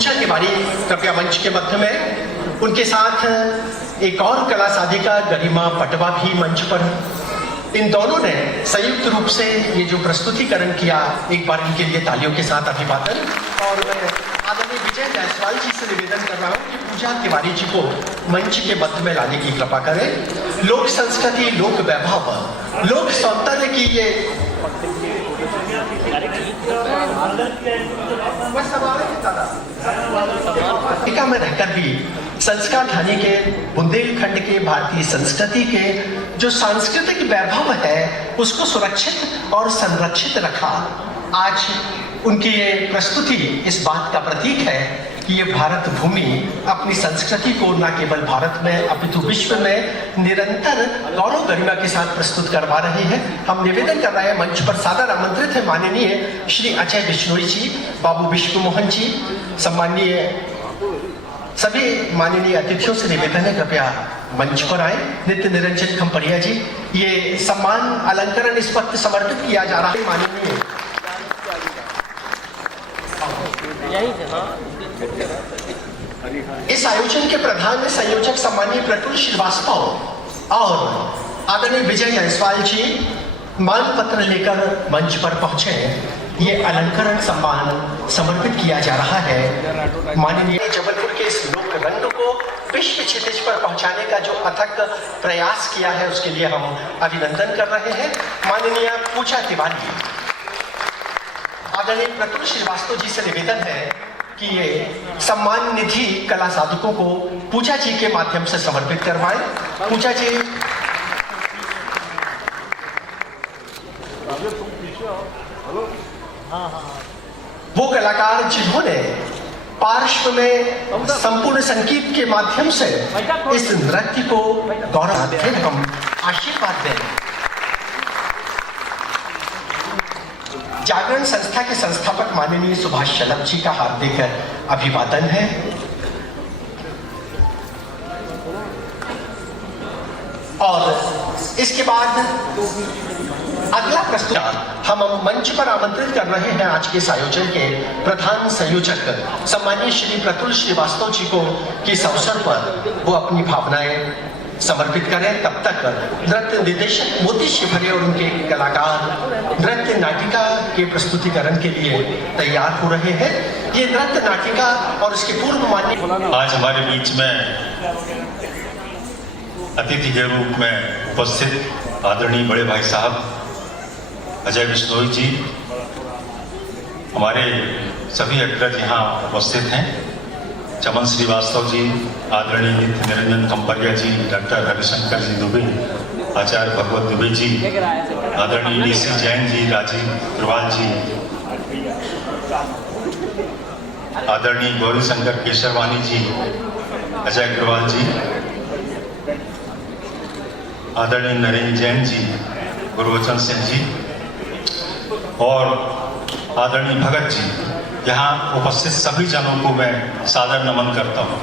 पूजा तिवारी कृपया मंच के मध्य में। उनके साथ एक और कला साधिका गरिमा पटवा भी मंच पर। इन दोनों ने संयुक्त रूप से ये जो प्रस्तुतिकरण किया, एक बार इनके लिए तालियों के साथ अभिवादन। और मैं आदरणीय विजय जायसवाल जी से निवेदन कर रहा हूँ कि पूजा तिवारी जी को मंच के मध्य में लाने की कृपा करें। लोक संस्कृति, लोक वैभव, लोक सौंदर्य की ये टीका में रहकर भी संस्कार ढानी के, बुंदेलखंड के, भारतीय संस्कृति के जो सांस्कृतिक वैभव है उसको सुरक्षित और संरक्षित रखा। आज उनकी ये प्रस्तुति इस बात का प्रतीक है कि ये भारत भूमि अपनी संस्कृति को न केवल भारत में अपितु विश्व में निरंतर गौरव गरिमा के साथ प्रस्तुत करवा रही है। हम निवेदन कर रहे हैं, मंच पर सादर आमंत्रित है माननीय श्री अजय बिश्नोई जी, बाबू विश्व मोहन जी, सम्माननीय सभी माननीय अतिथियों से निवेदन है कृपया मंच पर आए। नित्य निरंजन खम्परिया जी, ये सम्मान अलंकरण इस वक्त समर्पित किया जा रहा है माननीय इस आयोजन के प्रधान संयोजक सम्मानीय प्रफुल्ल श्रीवास्तव और आदरणीय विजय जायसवाल जी मान पत्र लेकर मंच पर पहुंचे। ये अलंकरण सम्मान समर्पित किया जा रहा है माननीय जबलपुर के इस लोक रंग को विश्व क्षितिज पर पहुंचाने का जो अथक प्रयास किया है उसके लिए हम अभिनंदन कर रहे हैं। माननीय पूजा तिवारी, आदरणीय प्रफुल्ल श्रीवास्तव जी से निवेदन है कि ये सम्मान निधि कला साधकों को पूजा जी के माध्यम से समर्पित करवाएं। पूजा जी वो कलाकार जिन्होंने पार्श्व में संपूर्ण संगीत के माध्यम से इस नृत्य को गौरव देते हैं, हम आशीर्वाद दें। जागरण संस्था के संस्थापक माननीय सुभाष शलभ जी का हार्दिक अभिवादन है। और इसके बाद अगला प्रस्तुत हम मंच पर आमंत्रित कर रहे हैं आज के इस आयोजन के प्रधान संयोजक सम्मानीय श्री प्रफुल्ल श्रीवास्तव जी को कि इस अवसर पर वो अपनी भावनाएं समर्पित करें। तब तक नृत्य निर्देशक मोती शिवहरे और उनके कलाकार नृत्य नाटिका के प्रस्तुतिकरण के लिए तैयार हो रहे हैं। ये नृत्य नाटिका और उसके पूर्व मान्य आज हमारे बीच में अतिथि के रूप में उपस्थित आदरणीय बड़े भाई साहब अजय बिश्नोई जी, हमारे सभी अग्रज यहाँ उपस्थित हैं। चमन श्रीवास्तव जी, आदरणीय नित्य निरंजन खम्परिया जी, डॉक्टर रविशंकर जी दुबे, आचार्य भगवत दुबे जी, आदरणीय डीसी जैन जी, राजीव अग्रवाल जी, आदरणीय गौरी शंकर केशरवानी जी, अजय अग्रवाल जी, आदरणीय नरेंद्र जैन जी, गुरुवचन सिंह जी और आदरणीय भगत जी, यहाँ उपस्थित सभी जनों को मैं सादर नमन करता हूँ।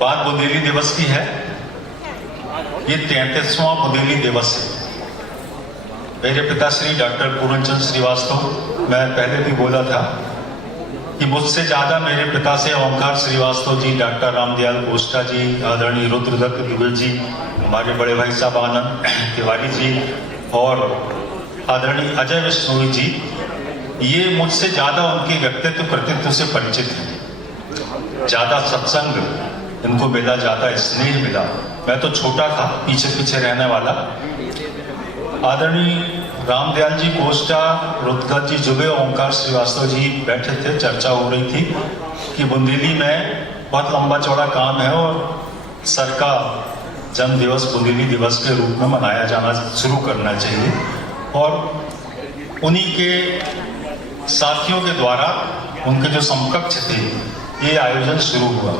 बात बुंदेली दिवस की है। ये 33वां बुंदेली दिवस है। मेरे पिताश्री डॉक्टर पूर्णचंद श्रीवास्तव, मैं पहले भी बोला था कि मुझसे ज्यादा मेरे पिता से ओंकार श्रीवास्तव जी, डॉक्टर रामदयाल गोष्ठा जी, आदरणीय रुद्रदत्त दुबे जी, हमारे बड़े भाई साहब आनंद तिवारी जी और आदरणीय अजय बिश्नोई जी, ये मुझसे ज्यादा उनके व्यक्तित्व कृतित्व से परिचित हैं। ज्यादा सत्संग इनको मिला, ज्यादा स्नेह मिला। मैं तो छोटा था, पीछे पीछे रहने वाला। आदरणीय रामदयाल जी गोष्ठा, रुद्रदत्त जी दुबे, ओंकार श्रीवास्तव जी बैठे थे, चर्चा हो रही थी कि बुंदेली में बहुत लंबा चौड़ा काम है और सर का जन्म दिवस बुंदेली दिवस के रूप में मनाया जाना शुरू करना चाहिए। और उन्हीं के साथियों के द्वारा, उनके जो समकक्ष थे, ये आयोजन शुरू हुआ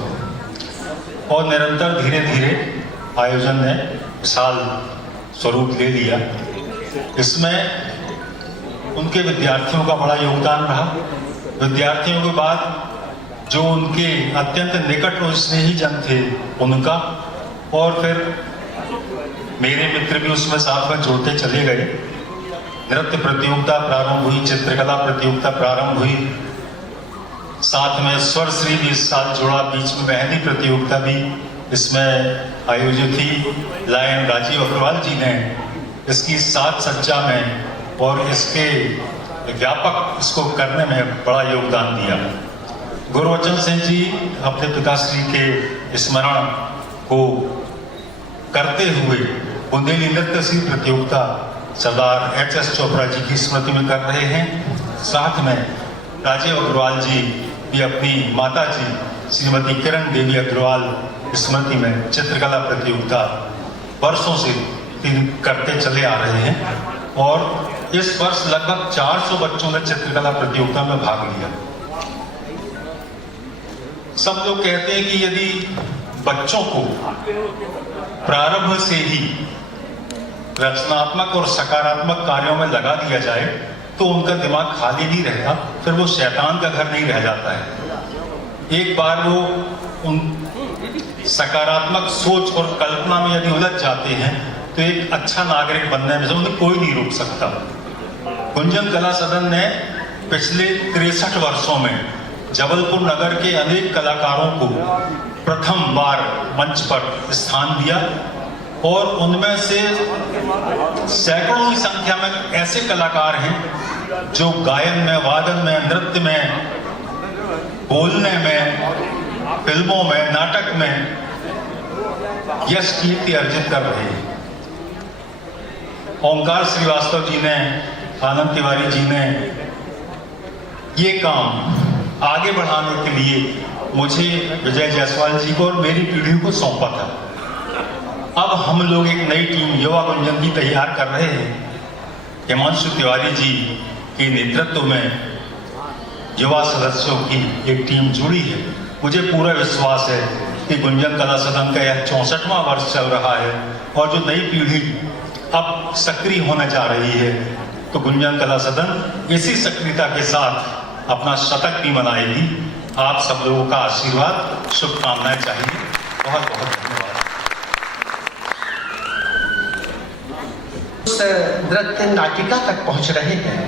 और निरंतर धीरे धीरे आयोजन ने विशाल स्वरूप ले लिया। इसमें उनके विद्यार्थियों का बड़ा योगदान रहा। विद्यार्थियों के बाद जो उनके अत्यंत निकट और स्नेही जन थे उनका, और फिर मेरे मित्र भी उसमें साथ में जुड़ते चले गए। नृत्य प्रतियोगिता प्रारंभ हुई, चित्रकला प्रतियोगिता प्रारंभ हुई, साथ में स्वर श्री भी इस साल जुड़ा, बीच में मेहंदी प्रतियोगिता भी इसमें आयोजित थी। लायन राजीव अग्रवाल जी ने इसकी साज सज्जा में और इसके व्यापक इसको करने में बड़ा योगदान दिया। गुरबचन सिंह जी अपने पिताश्री के स्मरण को करते हुए बुंदेली नृत्य श्री प्रतियोगिता सरदार एच.एस. चोपड़ा जी की स्मृति में कर रहे हैं। साथ में राजीव अग्रवाल जी भी अपनी माता जी श्रीमती किरण देवी अग्रवाल स्मृति में चित्रकला प्रतियोगिता वर्षों से करते चले आ रहे हैं और इस वर्ष लगभग 400 बच्चों ने चित्रकला प्रतियोगिता में भाग लिया। सब लोग कहते हैं कि यदि बच्चों को प्रारंभ से ही रचनात्मक और सकारात्मक कार्यों में लगा दिया जाए तो उनका दिमाग खाली नहीं रहता, फिर वो शैतान का घर नहीं रह जाता है। एक बार वो उन सकारात्मक सोच और कल्पना में यदि उलझ जाते हैं तो एक अच्छा नागरिक बनने में से उन्हें कोई नहीं रोक सकता। गुंजन कला सदन ने पिछले 63 वर्षों में जबलपुर नगर के अनेक कलाकारों को प्रथम बार मंच पर स्थान दिया और उनमें से सैकड़ों की संख्या में ऐसे कलाकार हैं जो गायन में, वादन में, नृत्य में, बोलने में, फिल्मों में, नाटक में यश कीर्ति अर्जित कर रहे हैं। ओंकार श्रीवास्तव जी ने, आनंद तिवारी जी ने ये काम आगे बढ़ाने के लिए मुझे विजय जायसवाल जी को और मेरी पीढ़ी को सौंपा था। अब हम लोग एक नई टीम युवा गुंजन की तैयार कर रहे हैं। हिमांशु तिवारी जी के नेतृत्व में युवा सदस्यों की एक टीम जुड़ी है। मुझे पूरा विश्वास है कि गुंजन कला सदन का यह 64वां वर्ष चल रहा है और जो नई पीढ़ी अब सक्रिय होने जा रही है तो गुंजन कला सदन इसी सक्रियता के साथ अपना शतक भी मनाएगी। आप सब लोगों का आशीर्वाद, शुभकामनाएं चाहिए। बहुत बहुत धन्यवाद। उस नृत्य नाटिका तक पहुंच रहे हैं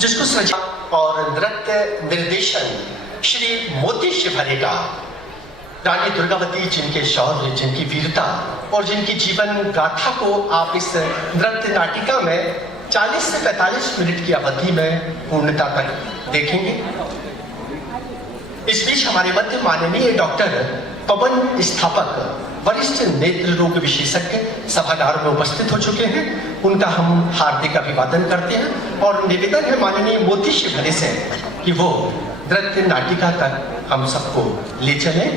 जिसको सृजा और नृत्य निर्देशन श्री मोती शिवहरे का। रानी दुर्गावती जिनके शौर्य, जिनकी वीरता और जिनकी जीवन गाथा को आप इस नृत्य नाटिका में 40 से 45 मिनट की अवधि में पूर्णता तक देखेंगे। इस बीच हमारे मध्य माननीय डॉक्टर पवन स्थापक, वरिष्ठ नेत्र रोग विशेषज्ञ सभागार में उपस्थित हो चुके हैं। उनका हम हार्दिक अभिवादन करते हैं और निवेदन है माननीय मोती शिवहरे से कि वो नृत्य नाटिका तक हम सबको ले चलें।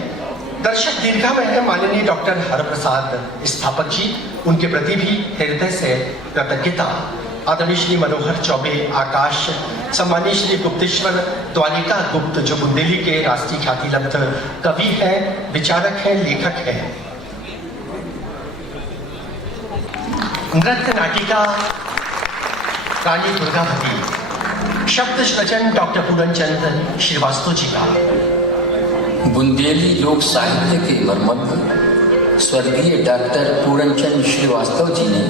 दर्शक दीर्घा में है माननीय डॉक्टर हरप्रसाद स्थापक जी, उनके प्रति भी हृदय से कृतज्ञता। आदरणीय श्री मनोहर चौबे आकाश, सम्मानीय श्री गुप्तेश्वर द्वारिका गुप्त जो बुंदेली के राष्ट्रीय ख्याति लब्ध कवि हैं, विचारक हैं, लेखक हैं। नृत्य नाटिका रानी दुर्गावती, शब्द सृजन डॉक्टर पूरनचंद श्रीवास्तव जी का। बुंदेली लोक साहित्य के मर्मज्ञ स्वर्गीय डॉक्टर पूरनचंद श्रीवास्तव जी ने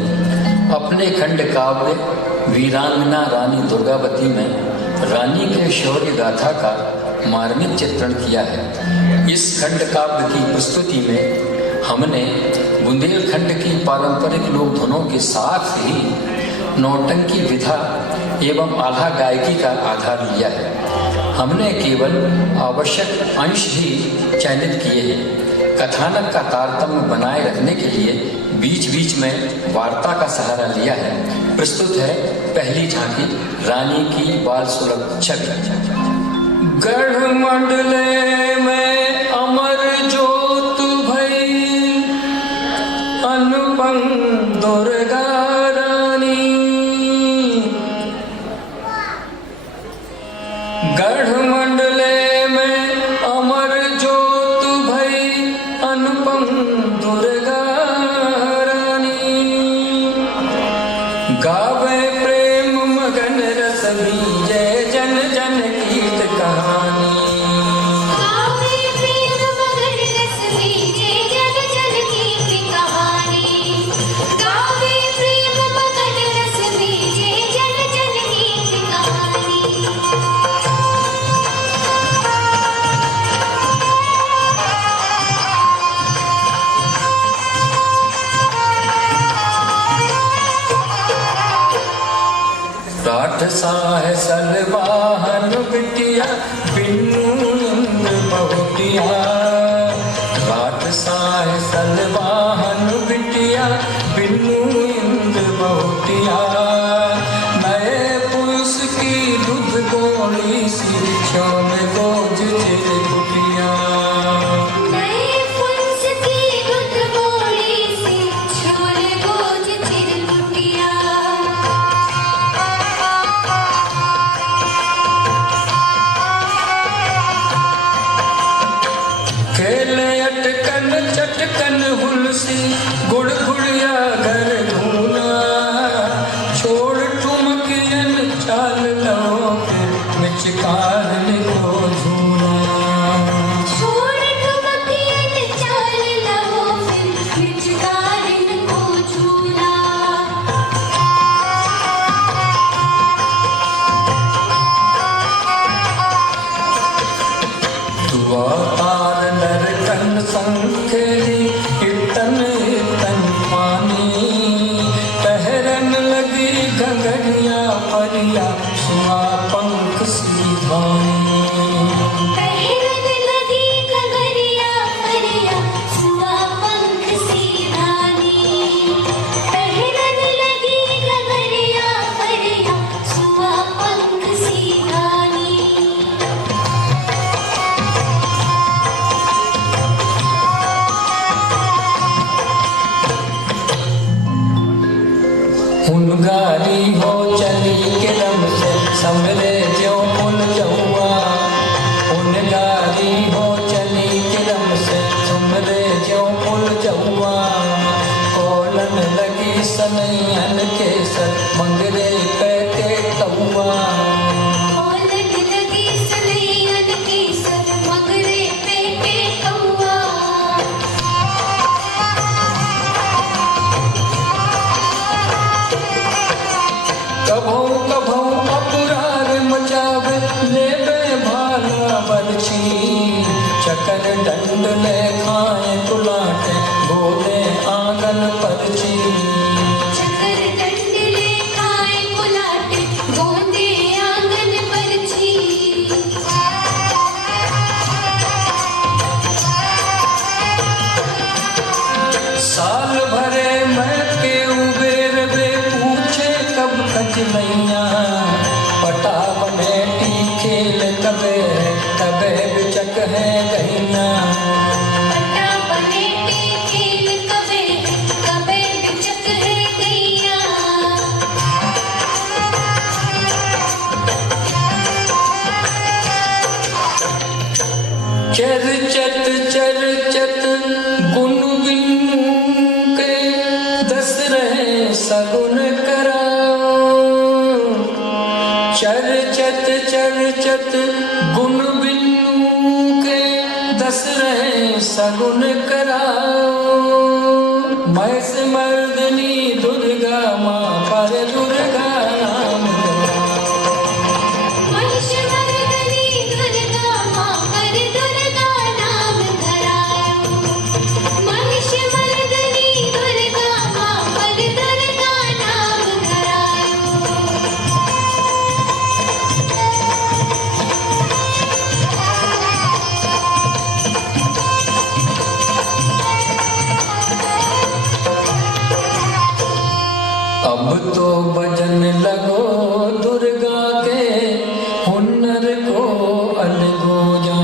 अपने खंड काव्य वीरांगना रानी दुर्गावती में रानी के शौर्य गाथा का मार्मिक चित्रण किया है। इस खंड काव्य की प्रस्तुति में हमने बुंदेलखंड की पारंपरिक लोक धुनों के साथ ही नौटंकी विधा एवं आल्हा गायकी का आधार लिया है। हमने केवल आवश्यक अंश ही चयनित किए हैं। कथानक का तारतम्य बनाए रखने के लिए बीच बीच में वार्ता का सहारा लिया है। प्रस्तुत है पहली झांकी रानी की बाल सुलभ छवि। गढ़ मंडले में अमर ज्योत भई अनुपम दुर्गा रानी। गढ़ मंडले में अमर ज्योत भई अनुपम दुर्गा गावे प्रेम मगन रस बीजे जन जन गीत कहानी। गावे प्रेम मगन रस बीजे जन जन गीत कहानी। गावे राठसा है सलवाहन बिटिया बिनु इंद्र बहुटिया। राठसा है सलवाहन बिटिया बिनु इंद्र बहुटिया। नए पुरुष की दूध गोली सी छोड़ गोज चिरकुटिया। नए पुरुष की दूध गोली सी छोड़ गोज चिरकुटिया। खेले अटकन चटकन हुलसी गुड़ गुड़िया घर धूना। छोड़ ठुमकियन चाल लो फिर मिचकार को झूना। छोड़ ठुमकियन चाल लो फिर पिचकारिन को झूला। दुआ तार नरकन संखेली इतन इतन पानी। टहरन लगी घंघरिया परिया सुहा पंख सीधानी। पहरन लगी घंघरिया परिया सुआ पंख सीधानी। पहरन लगी घंघरिया परिया सुआ पंख सीधानी। हुनगारी हो चली किरम से समरे जो पुल जहुआ। हुनगारी हो चली किरम से समरे जो पुल जहुआ। कोलन लगी सनैयन के सर मंगरे पे के कौआ। कोलन लगी सनैयन के सर मगरे पे के कौआ। कभौ कभौ अपरार मचावे लेबे भाला बरछी। चकर डंड ले खाए कुलाटे बोले आंगन परछी। चकर डंड ले खाए कुलाटे गोंदे आंगन परछी। साल भरे मैं के उबेर बे पूछे कब कचलैया। पटा बनेटी खेल कबे कबे बिचक है गैया। पट्टा बनेटी खेल कबे कबे बिचक है गैया। चरचत गुन बिनु के दस रहे सगुन कराओ। चरचत गुन बिनु के दस रहे सगुन कराओ। मैं से मर्दनी दुर्गा माँ पर दुर्गा नाम महिष मर्दनी दुर्गा माँ पर दुर्गा नाम धरायो। महिष मर्दनी दुर्गा माँ पर दुर्गा नाम धरायो। अब तो भजन लगो दुर्गा के हुनर को अलगो जा।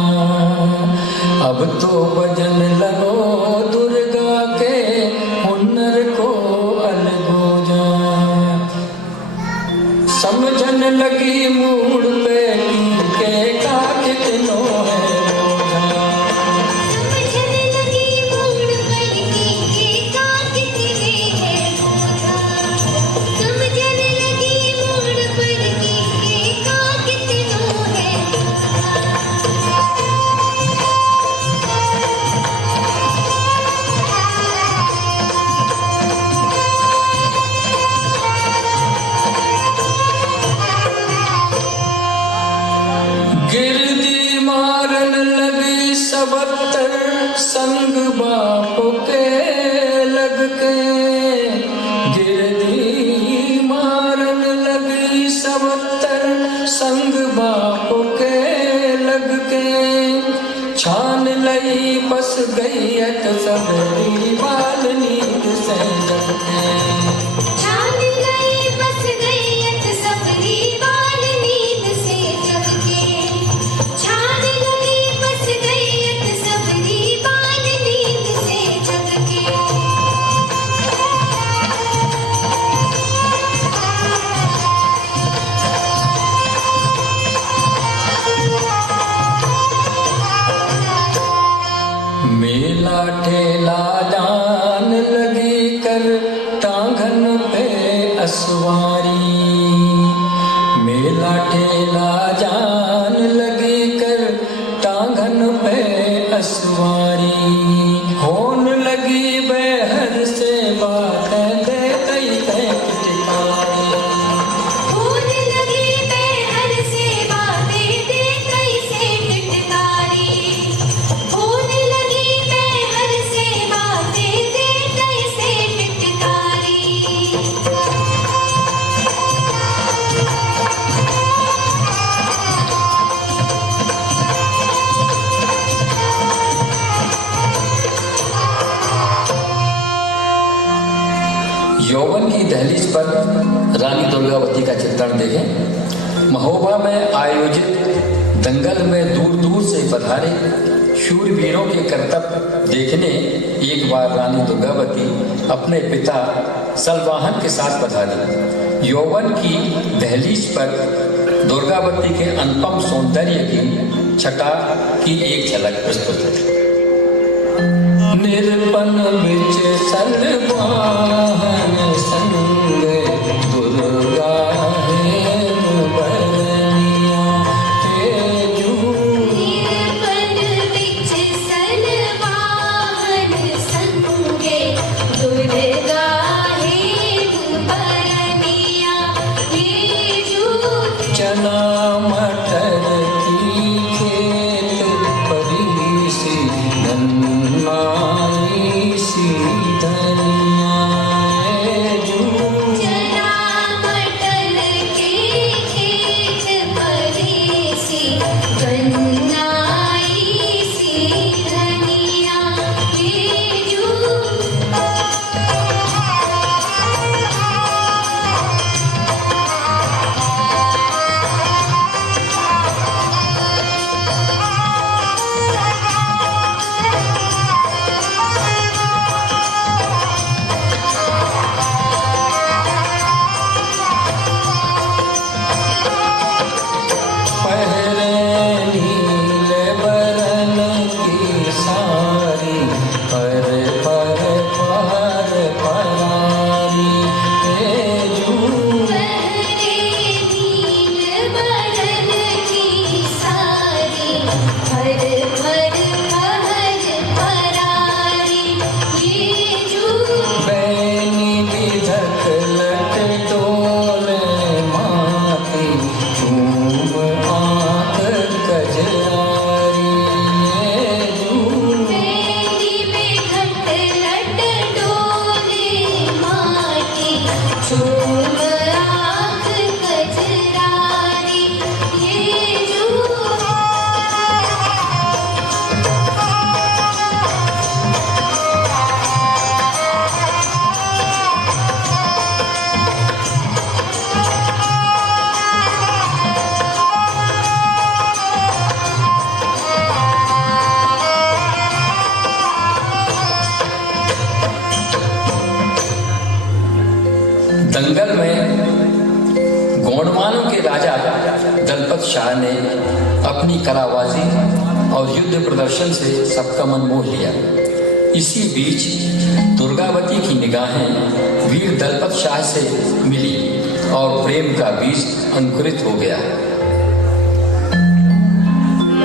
अब तो भजन लगो दुर्गा के हुनर को अलगो जा। समझन लगी मूड पे के का कितनो है बोझा। समझने लगी मूड पर की का कितने है बोझा। समझने लगी मूड पर की का कितनो है गिरदी मारन लगी सबतर संग बाप के लग के। गिरदी मारन लगी सब संग बाप के लग के छान लई बस गई अत सबरी बाल नींद से जग के छान गई बस गई अत सबरी बाल नींद से जग के छान गई बस गई अत सबरी बाल नींद से जग के मेला ठेला जान लगी कर टांगन पे असवारी मेला ठेला जान लगी कर टांगन पे असवारी होन लगी बहर से बातें दे कई टिकारी होने लगी बेहर से बातें दे कैसे टिटकारी होने लगी बेहर से बातें दे कैसे टिटकारी यौवन की दहलीज पर रानी दुर्गावती का चित्रण देखें। महोबा में आयोजित दंगल में दूर दूर से पधारे शूरवीरों के कर्तव्य देखने एक बार रानी दुर्गावती अपने पिता सलवाहन के साथ पधारी। यौवन की दहलीज पर दुर्गावती के अनुपम सौंदर्य की छटा की एक झलक प्रस्तुत है। निरपन बिच सलवाहन संग दुर्गा हेम बरनिया तेजू निरपन बिच सलवाहन संगे दुर्गा हेम बरनिया तेजू चना मटर की खेत परिसी नन्नाई सी धनिया जू चना मटर के खेत परिसी गन्नाई सी धनिया तेजू पहरे नील बरन की सारी पर पर पर परारी तेजू पहरे नील बरन की सारी हर हर हर परारी ये जू बैनी विधक लट डोले माती झूम आंख कजरारी जू मेरी बेघट लट डोले माटी झूम आँख कजरारी ये जू दंगल में गोंडवानों के राजा दलपत शाह ने अपनी कलाबाजी और युद्ध प्रदर्शन से सबका मन मोह लिया। इसी बीच दुर्गावती की निगाहें वीर दलपत शाह से मिली और प्रेम का बीज अंकुरित हो गया।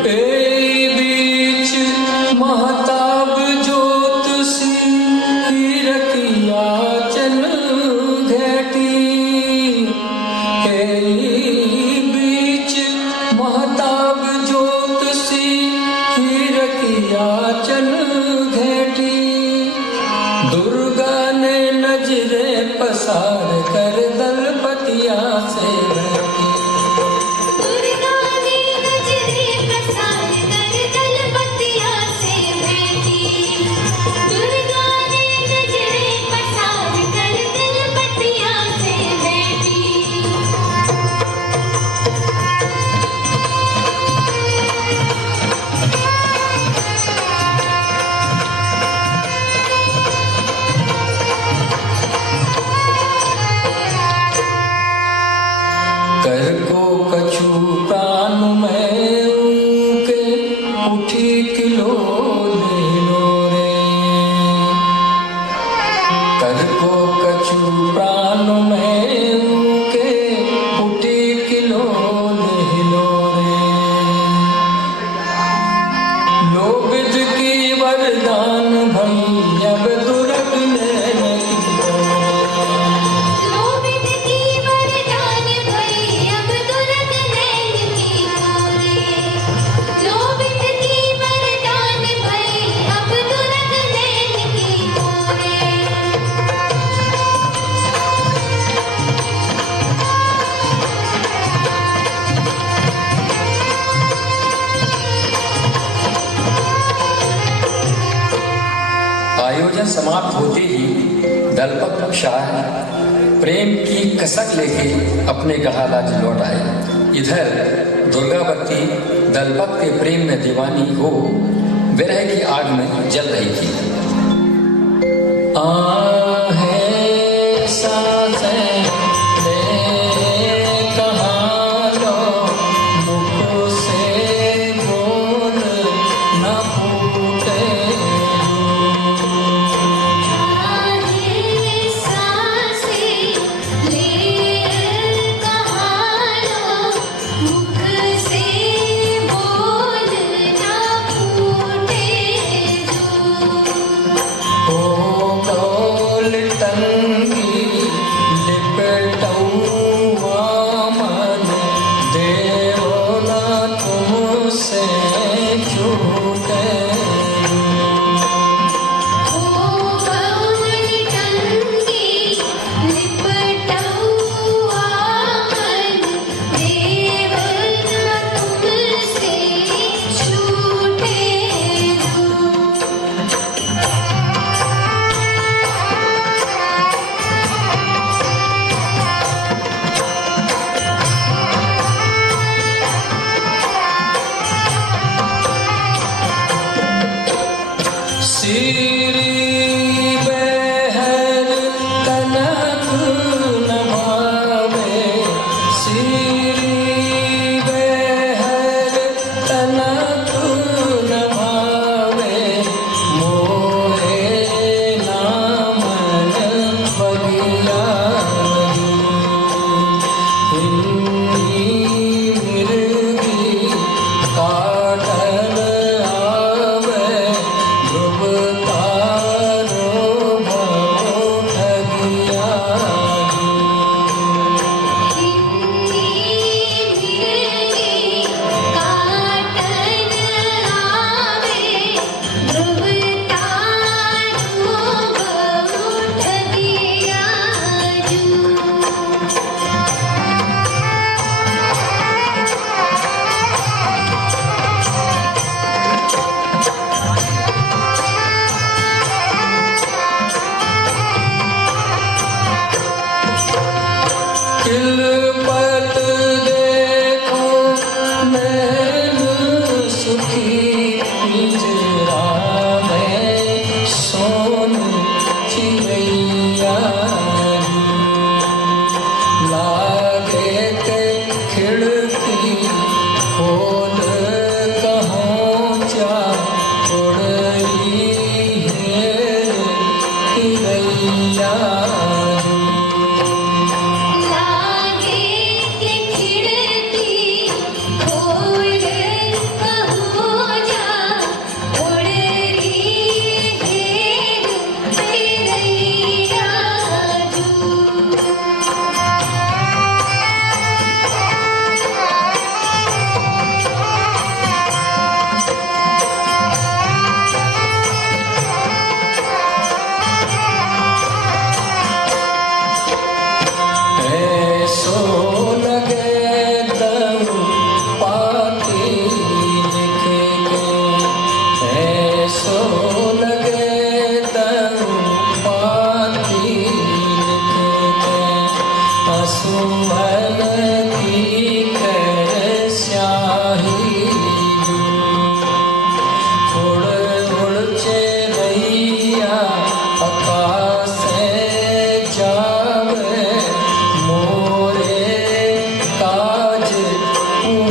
ए बीच महताब जोत सी हीरकिया चन घटी ए बीच महताब जोत सी हीरकिया चन घटी दुर्गा ने नजरे पसार कर दलपतिया से बैठी कछु प्राण में उनके उठी किलो ले लो रे। कर को कछु प्राण में उनके उठी किलो ले लो रे। लोभित की वरदान भई अब दुर्ग नैन की लोभित की वरदान भई अब दुर्ग नैन की मोरे। लोभित की वरदान भई अब दुर्ग नैन की मोरे। आयोजन समाप्त होते ही दलपत शाह प्रेम की कसक लेके अपने गहाराज लौट आए। इधर दुर्गावती दलपत के प्रेम में दीवानी हो विरह की आग में जल रही थी। आहे सांसें ले कहाँ लो, मुख से बोल न फूटे। आहे सांसें ले कहाँ लो, मुख से बोल ना फूटे जो। ओ कौल टंगी लिपटौआ मन, देवो न तुमसे छूटे। ओ कौल टंगी लिपटौआ मन, देव न तुमसे छूटे जो।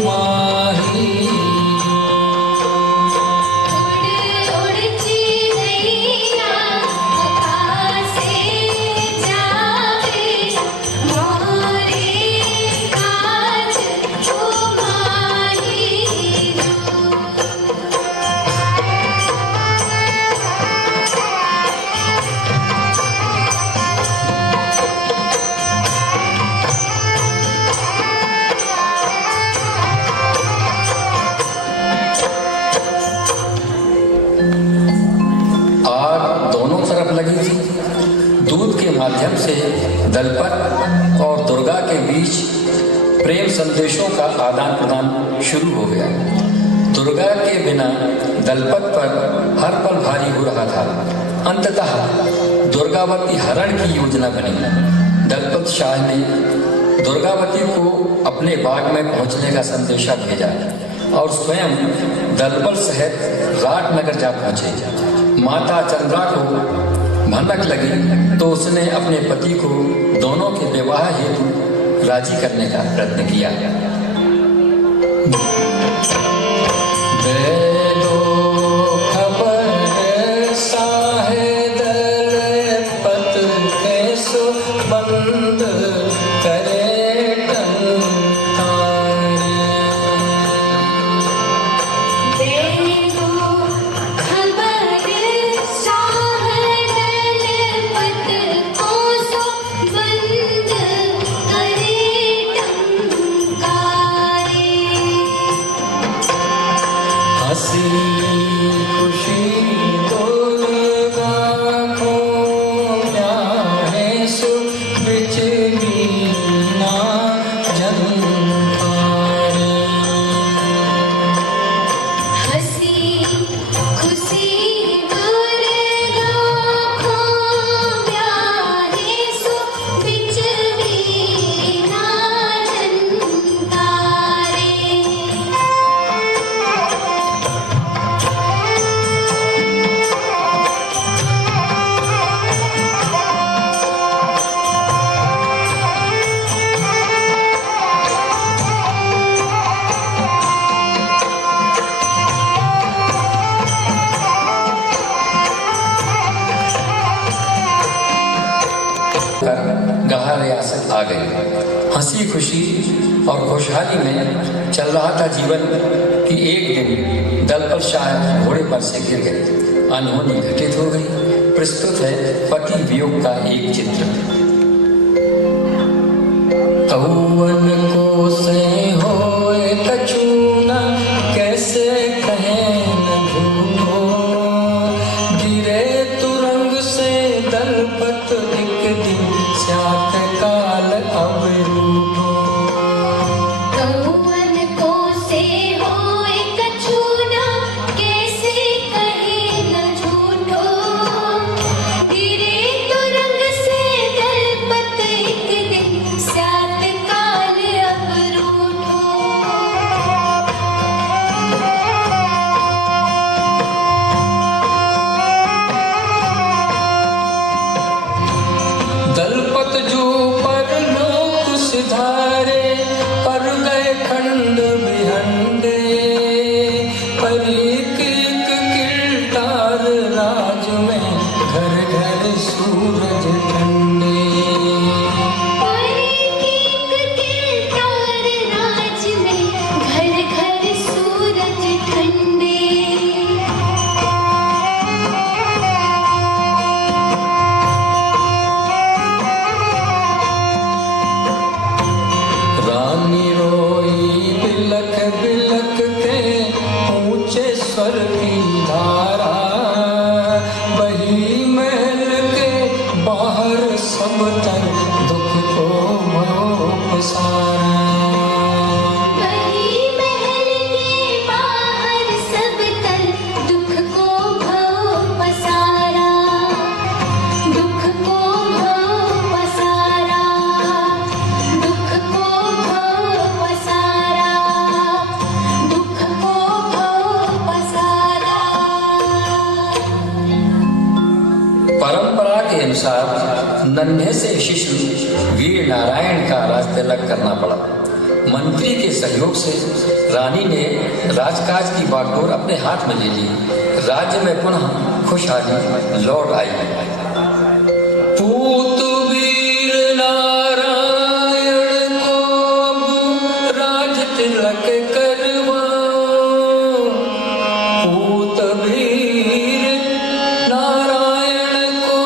माही उड़ चिड़ैया आकाशे जावे मोरे काज तुम्हारी आग दोनों तरफ लगी थी। दूध के माध्यम से दलपत और दुर्गा के बीच प्रेम संदेशों का आदान प्रदान शुरू हो गया। दुर्गा के बिना दलपत पर हर पल भारी हो रहा था। अंततः दुर्गावती हरण की योजना बनी। दलपत शाह ने दुर्गावती को अपने बाग में पहुंचने का संदेशा भेजा और स्वयं दलबल सहित राटनगर जा पहुंचे। माता चंद्रा को भनक लगी तो उसने अपने पति को दोनों के विवाह हेतु राजी करने का प्रयत्न किया। गहा रियासत आ गई। हंसी खुशी और खुशहाली में चल रहा था जीवन कि एक दिन दलपत शाह घोड़े पर से गिर गए। अनहोनी घटित हो गई। प्रस्तुत है पति वियोग का एक चित्र। कौवन को से होए कछूना कैसे कहें न झूठो, गिरे तुरंग से दलपत एक दिन स्यात काल अब रूठो। कौवन को से होए कछूना कैसे कहे न झूठो, गिरे तुरंग से दलपत एक दिन स्यात काल अब रूठो। दलपत जो पर लोक सिधारे, पर गए खंड बिहंडे, परीकीक किरदार राज में घर घर सूरज ठंडे। परीकीक किरदार राज में घर घर सूरज ठंडे। रानी रोई बिलख बिलख के ऊंचे स्वर की धारा, बही महल के बाहर सब तर दुख को भो पसारा। वही महल के बाहर सब तल दुख को भव पसारा, दुख को भव पसारा, दुख को भव पसारा, दुख को भव पसारा। परंपरा के अनुसार नन्हे से शिशु वीर नारायण का राज तिलक करना पड़ा। मंत्री के सहयोग से रानी ने राजकाज की बागडोर अपने हाथ में ले ली। राज्य में पुनः खुशहाली लौट आई। पूत वीर नारायण को राज तिलक करवाओ, पूत वीर नारायण को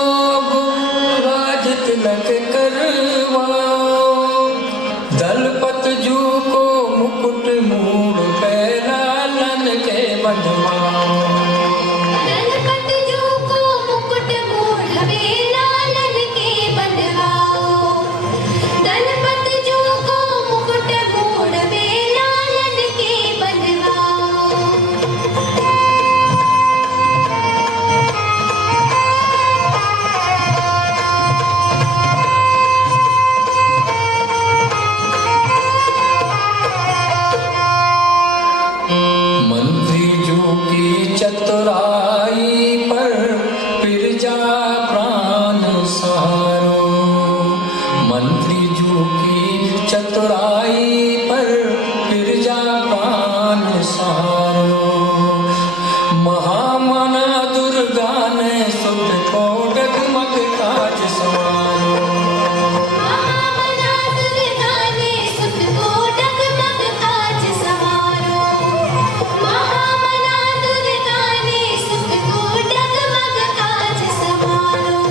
राज तिलक करवाओ, दलपत जू को मुकुट मूड़ पे लालन के बंधवाओ। दलपत जू को मुकुट मूढ़वे लालन के बंधवाओ, दलपत जू को मुकुट मूढ़वे लालन के बंधवाओ। मंत्री जू की चतुराई पर प्रजा प्राण सहारो, मंत्री जू की चतुराई पर प्रजा प्राण सहारो। महामना दुर्गा ने सुध को डगमग काज सवारो। महामना दुर्गा ने सुत को डगमग काज सवारो, महामना दुर्गा ने सुत को डगमग काज सवारो।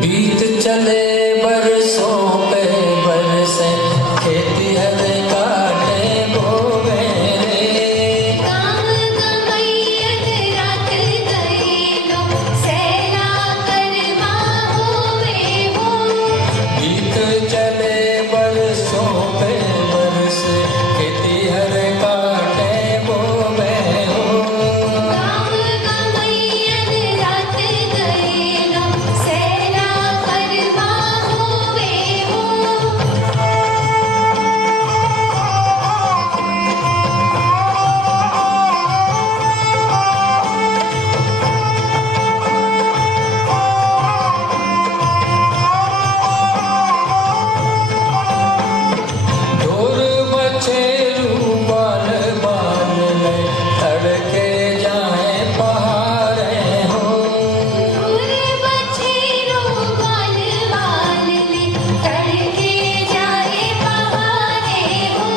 बीत चले बरसों पे बरसे, खेती हर काटे बोवे रे। काम कमैयत रात गए लो, सैरा करवा होवे हो। बीत चले बरसों पे बरसे, खेती हर काटे बोवे हो। काम कमैयत रात गए लो, सैरा करवा होवे हो। ढोर बछेरू बाल बाल में तड़के जाए पहाड़े हो। ढोर बछेरो बाल बाल ले, तड़के जाए पहाड़े हो।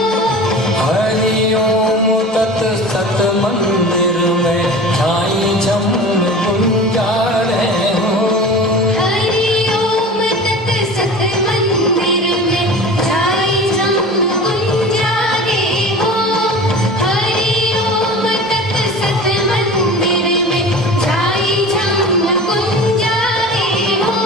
हरिओम तत् सत मंदिर में छाई झम गुंजारे हो। हरि ओम तत् सत मंदिर में जाई झम गुंजारे हो। हरि ओम तत् सत मंदिर में जाई झम गुंजारे हो।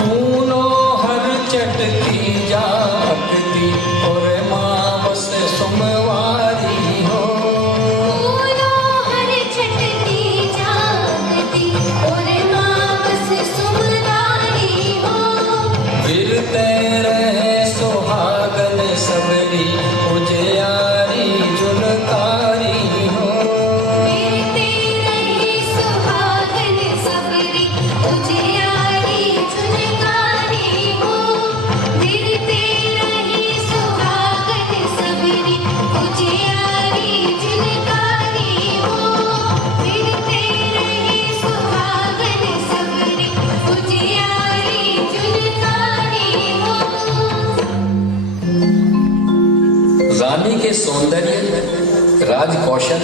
पूनो हर चटकी जागती और मावस सुमवारी हो। फूलों हर छटकी जागती और मावस सुमवारी हो। फिरते रहे सुहागन सबरी उजियारी जुलकारी हो। फिरते रहे सुहागन सबरी उजियारी झुनकारी हो। फिरते रहे सुहागन सबरी उजियारी झुनकारी हो। फिरते रहे सुहागन सबरी उजियारी झुनकारी हो। रानी के सौंदर्य, राज कौशल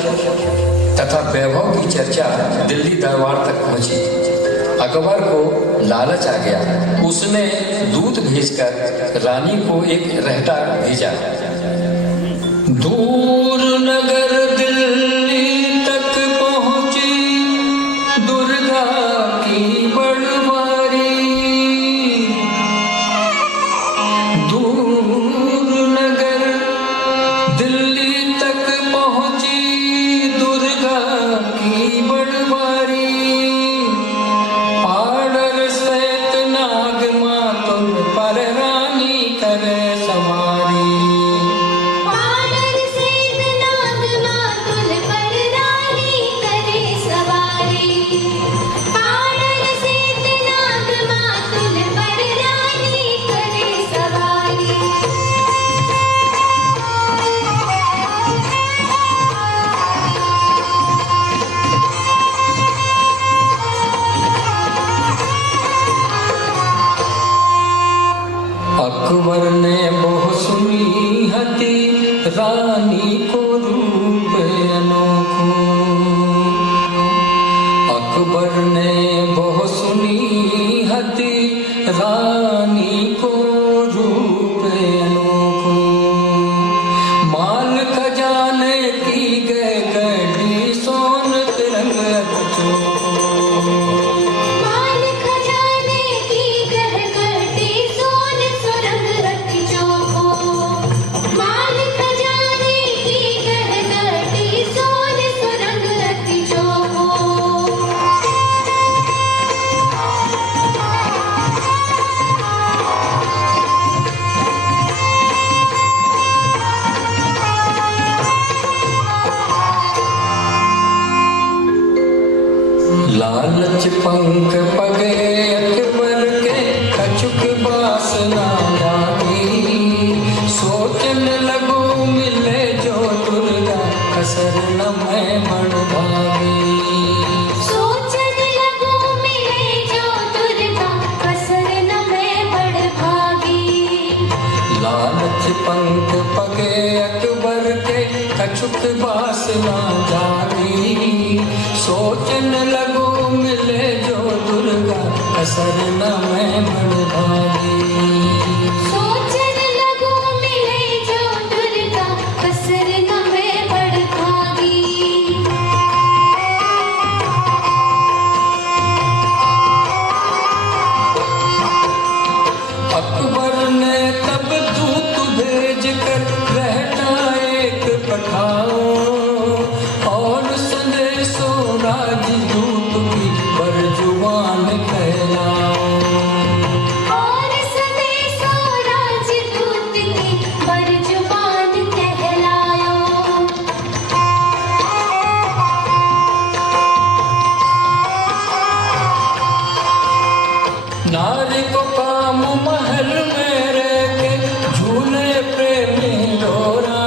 तथा वैभव की चर्चा दिल्ली दरबार तक पहुंची। अकबर को लालच आ गया। उसने दूत भेजकर रानी को एक रहता भेजा। दूर नगर दिल्ली तक पहुंची दुर्गा की बड़वारी। दूर नगर दिल्ली तक पहुंची दुर्गा की अकबर ने बहु सुनी हती रानी को रूप अनोखो। अकबर ने बहु सुनी हती रानी को रूप अनोखो। माल खजाने की गए गढ़ी सोन तिरंग चोखो। माल खजाने की गहगटी सोन सुरंग अति चोखो। माल खजाने की गहगटी सोन सुरंग अति चोखो। लालच पंख पगे अकबर के कछुक बासना जागी। सोचन लगो मिले जो दुर्गा कसर न मैं बड़ भागी। सोचन लगो मिले जो दुर्गा कसर न मैं बड़ भागी। लालच पंख पगे अकबर के कछुक बासना जागी। सोचन लगो मिले जो दुर्गा कसर न मैं बड़ भागी। सोचन लगो मिले जो दुर्गा कसर न मैं बड़ भागी। अकबर ने तब दूत भेज कर रहता एक पठाओ। और संदेशो राजदूत की बरजुबान कहलाओ। और संदेशो राजदूत की बरजुबान कहलायो। नारी को काम महल में रह के झूले प्रेमी डोरा।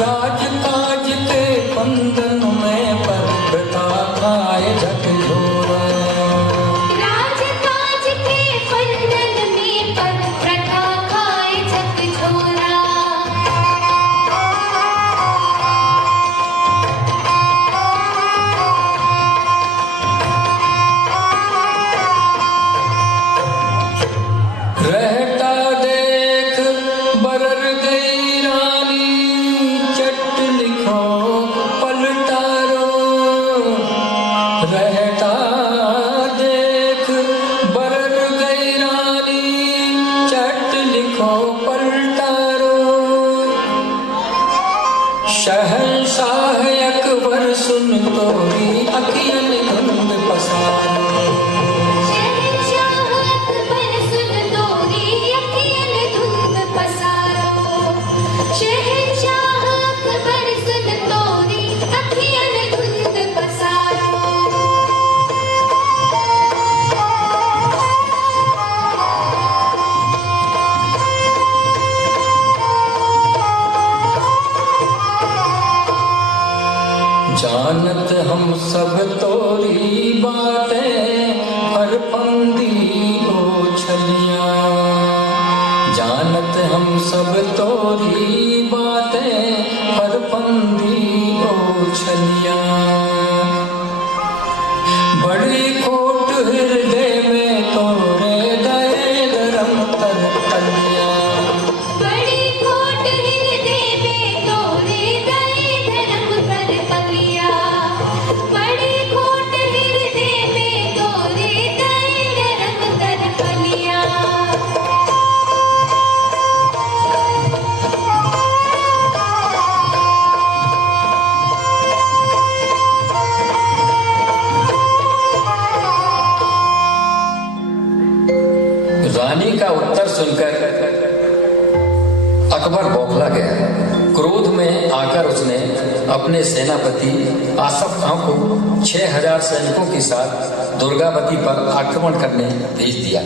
राज काज के बंधन में पर प्रथा खाए झकझोरा। राजकाज के बंधन में पर प्रथा खाए झकझोरा। रहता देख बरर गई रानी चट लिखो पलटारो। रहता देख बरर गई रानी चट लिखो पलटारो। शहंशाह अकबर सुन तोरी अखियन धुंध पसारो। शहंशाह अकबर सुन तोरी अखियन धुंध पसारो। शहंशाह अकबर सुन तोरी अखियन धुंध पसारो। जानत हम सब तोरी बातें हर फंदी ओ छलिया। जानत हम सब तोरी बातें हर फंदी ओ छलिया। बड़ी खोट हृदय में तोरे दए धर्म तर तलिया। बड़ी खोट हृदय में तोरे दए धर्म पर पलिया। बड़ी खोट हृदय में तोरे दए धर्म पर पलिया। रानी का उत्तर सुनकर अकबर बौखला गया। क्रोध में आकर उसने अपने सेनापति आसफ खां को 6000 सैनिकों के साथ दुर्गावती पर आक्रमण करने भेज दिया।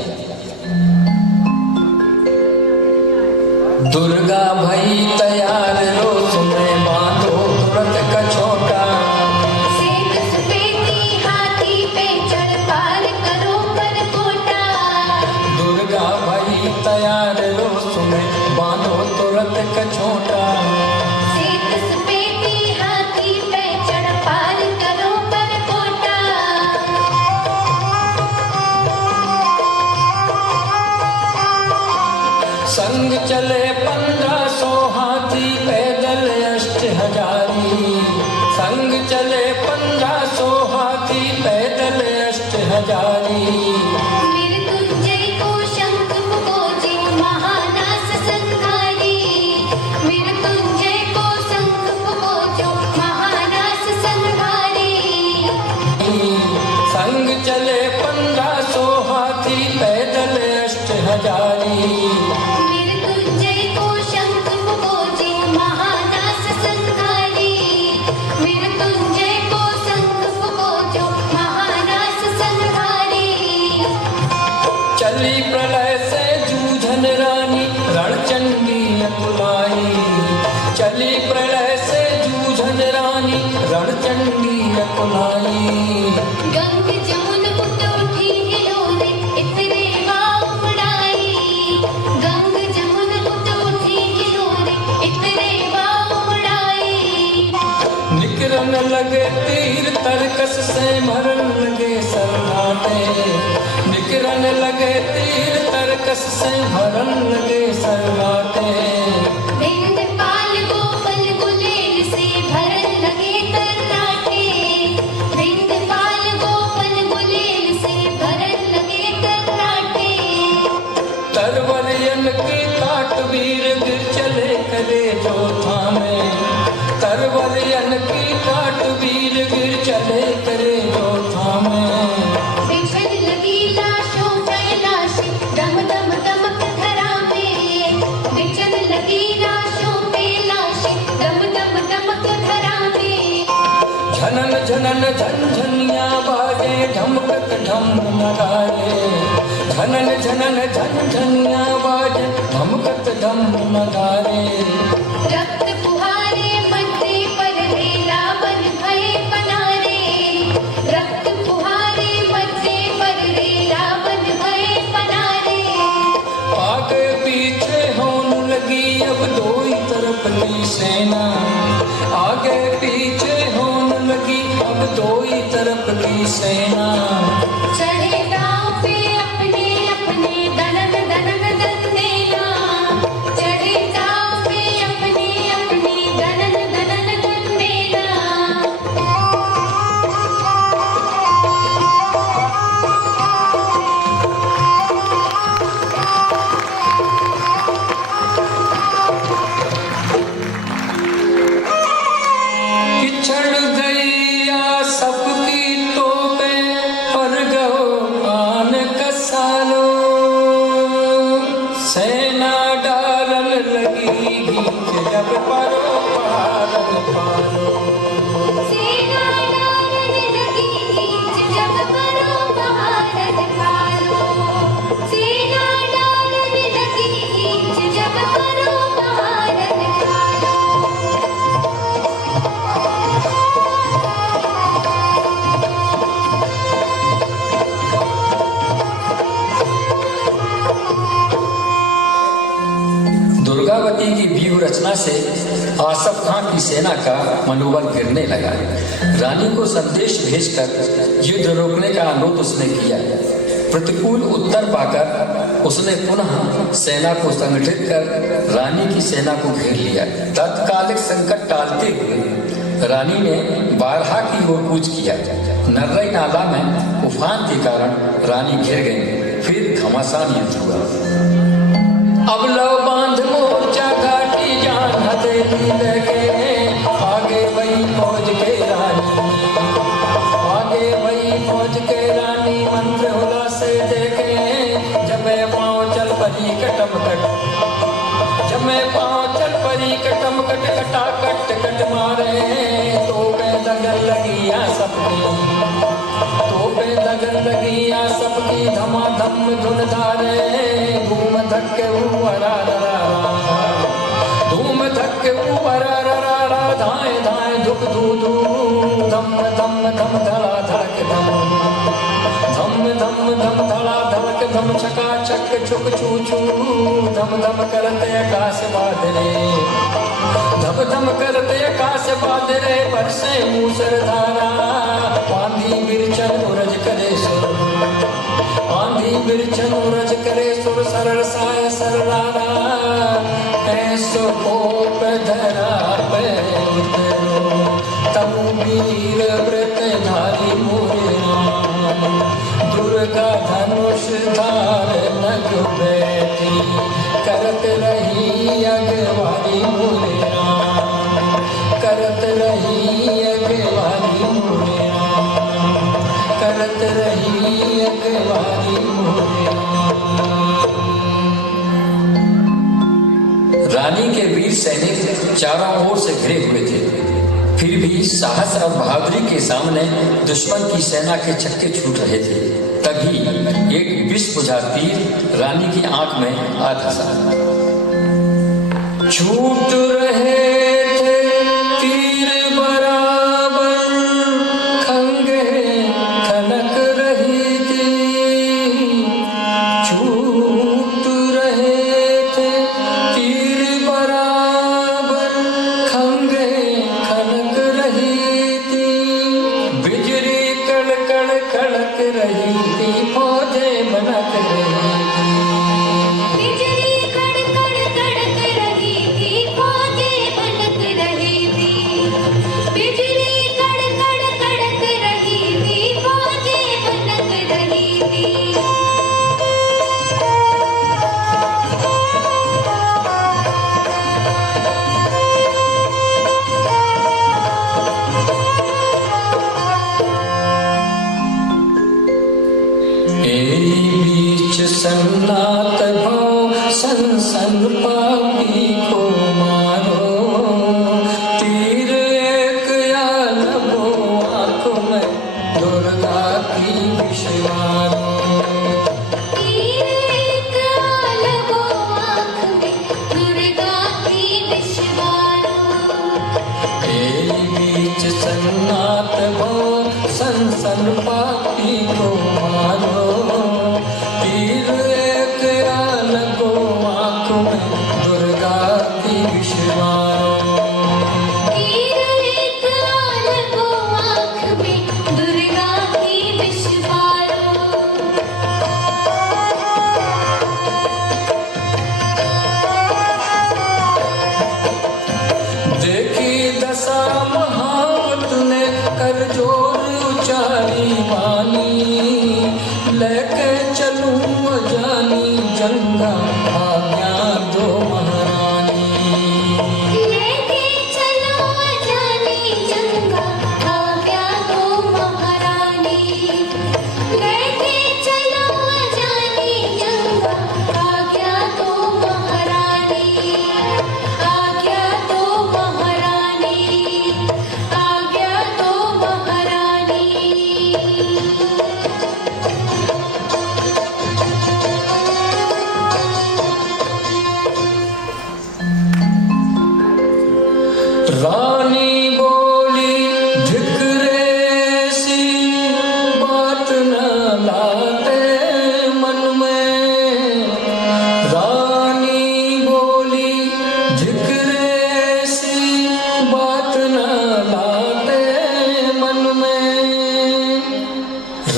दुर्गा भई तैयार रोज में बांधो तुरंत कछोटा। सेठ सफेदी हाथी पे चढ़ पार करो पर कोटा। दुर्गा भई तैयार हजारी। मृत्युंजय को शंख फुकोजे महानास संहारी। मृत्युंजय को शंख फुकोजो महानास संहारी। संग चले 1500 हाथी पैदल 8000। मृत्युंजय को शंख फुकोजे महानास संहारी। मृत्युंजय को शंख फुकोजो महानास संहारी। चली प्रलय से जूझन रानी रणचंडी अकुलाई। चली प्रलय से जूझन रानी रणचंडी अकुलाई। गंग जमुन पुट उठी हिलोरे इतरे वाव उड़ाई। गंग जमुन पुट उठी हिलोरे इतरे वाव उड़ाई। निकरन लगे तीर तरकस से मरन लगे सरनाटे। निकरन लगे तीर तरकस से भरन लगे सरनाटे। विंध्यपाल गोपल गुलेल से भरन लगे तरनाटे। विंध्यपाल गोपल गुलेल से भरन लगे तरनाटे। तरवरियन की काट वीर गिर चले करे जो थामे। तरवरियन की काट वीर गिर चले करे जो थामे। बिछड़ लगी लाशों कैलाशी दम दम दमक धरा में। बिछड़ लगी लाशों कैलाशी दम दम दमक धरा में। झनन झनन झनझनिया बाजे ढमकत ढम नगारे। झनन झनन झनझनिया बाजे ढमकत ढम नगारे। रक्त फुहारे मध्य पर रेला बन भय पनारे। रक्त फुहारे मध्य पर रेला बन भय पनारे। आगे पीछे होने लगी अब दो ही तरफ की सेना। आगे पीछे होने लगी अब दो ही तरफ की सेना। चढ़े गांव पे अपने अपने दनन दनन दंदेना। चढ़े गांव पे अपने अपने दनन दनन दंदेना। पिछड़ गई आ सबकी तोपें पर गो आन कसालो। सेना डारन लगी गीत जब परो पारन पारो। सेना डालन लगी गीत जब परो भारत पालो। सेना डालन लगी गीत जब परो भारत पालो। दुर्गावती की व्यूह रचना से आसफ खां की सेना का मनोबल गिरने लगा। रानी को संदेश भेजकर युद्ध रोकने का अनुरोध उसने किया। प्रतिकूल उत्तर पाकर उसने पुनः सेना को संगठित कर रानी की सेना को घेर लिया। तत्कालिक संकट टालते हुए रानी ने बारहा की ओर कूच किया। नर्रई नाला में उफान के कारण रानी घिर गई। फिर घमासान युद्ध हुआ। अब लो बांध मोर्चा घाटी जान हथेली लेके। आगे वही फौज के रानी। आगे वही फौज के रानी मंत्र होला से देखे। जब मैं पाँव चल परी कटम कट। जब मैं पाँव चल परी कटम कट कटा कट कट मारे। तो मैं दगल लगी आ सबकी। तो पे दगल लगी आ सबकी धमाधम धुन धारे। धूम धक्के ऊरा धूम धक्के ऊरा धाए धाए धुक धू धू। धम धम धम धड़ा धड़क धम। धम धम धम धड़ा धड़क धम छका छक छुक छू छू। धम धम करते आकाश बादरे। धम धम करते आकाश बादरे। बरसे मूसर धारा। आंधी बिरछन उरज करे सुर। आंधी बिरछन उरज करे सुर। सरल साय सरलारा। ऐसो कोप धरा पे उतरो। तब वीर व्रत धारी मोरे राम। जो बैठी करत रही अगवारी मोरे राम, करत रही अगवारी मोरे राम, करत रही अगवारी मोरे राम। रानी के वीर सैनिक चारों ओर से घिरे हुए थे, फिर भी साहस और बहादुरी के सामने दुश्मन की सेना के छक्के छूट रहे थे। तभी एक विष बुझा तीर रानी की आंख में आ धंसा। छूट रहे थे तीर बराबर, खंगे खनक रही थी। छूट रहे थे तीर बराबर, खंगे खनक रही थी। बिजली कड़कड़ कड़क रही थी, फौजें बनक रही थी। बिजली कड़कड़ कड़क रही थी, फौजें बनक रही थी। बिजली कड़कड़ कड़क रही थी, फौजें बनक रही थी। बीच सन्नाट भाव सन पापी को मारो, तीर एक या लगो आंख में दुर्गा की विषवारो। तीर एक लगो आँख में दुर्गा की विषवारो। बीच सन्नाट भाव सन पापी को मारो, तीर एक या लगो आंख में दुर्गा की विषवारो। तीर एक लगो आँख में दुर्गा की विषवारो। देखी दशा महावत ने कर जोर उचारी वाणी, लेके चलूं जानी जंगा आज्ञा दो महारानी। लेके चलो जानी जंगा आज्ञा दो महारानी। लेके चलो जानी जंगा आज्ञा दो महारानी। आज्ञा दो महारानी। आज्ञा दो महारानी। रानी बोली धिकरे सी, बात न लाते मन में। रानी बोली धिकरे सी, बात न लाते मन में।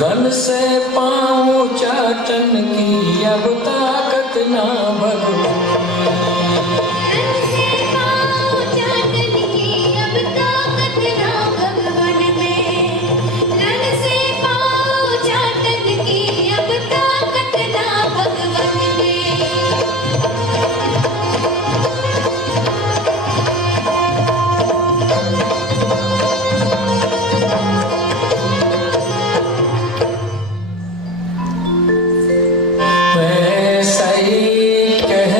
रन से पाँव चाटन की अब ताकत ना भगवान। रन से पाँव चाटन की अब ताकत ना भगवन में। रन से पाँव चाटन की अब ताकत ना भगवन में। वैसा ही कह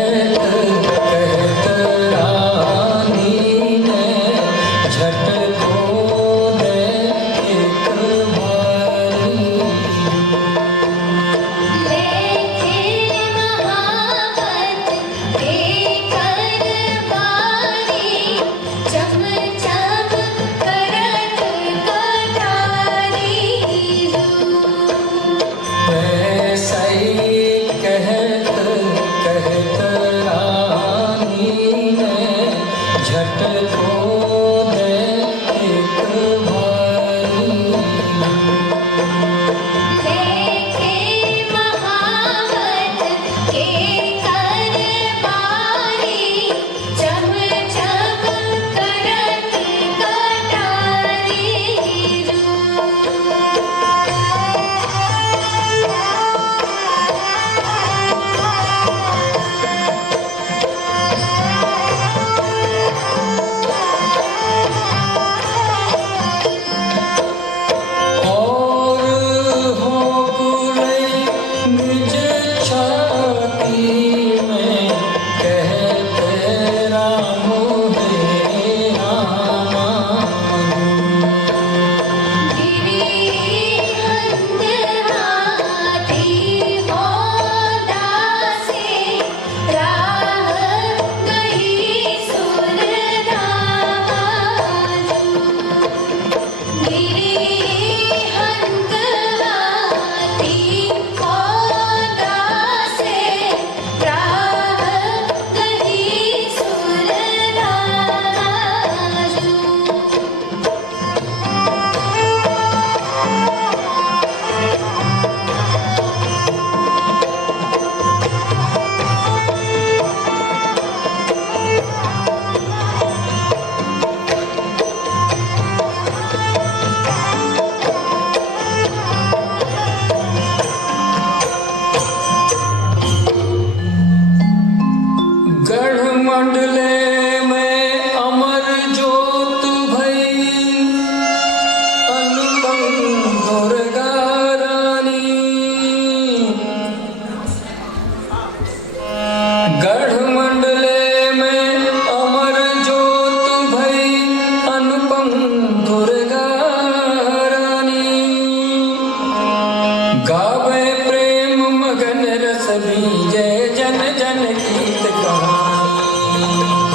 के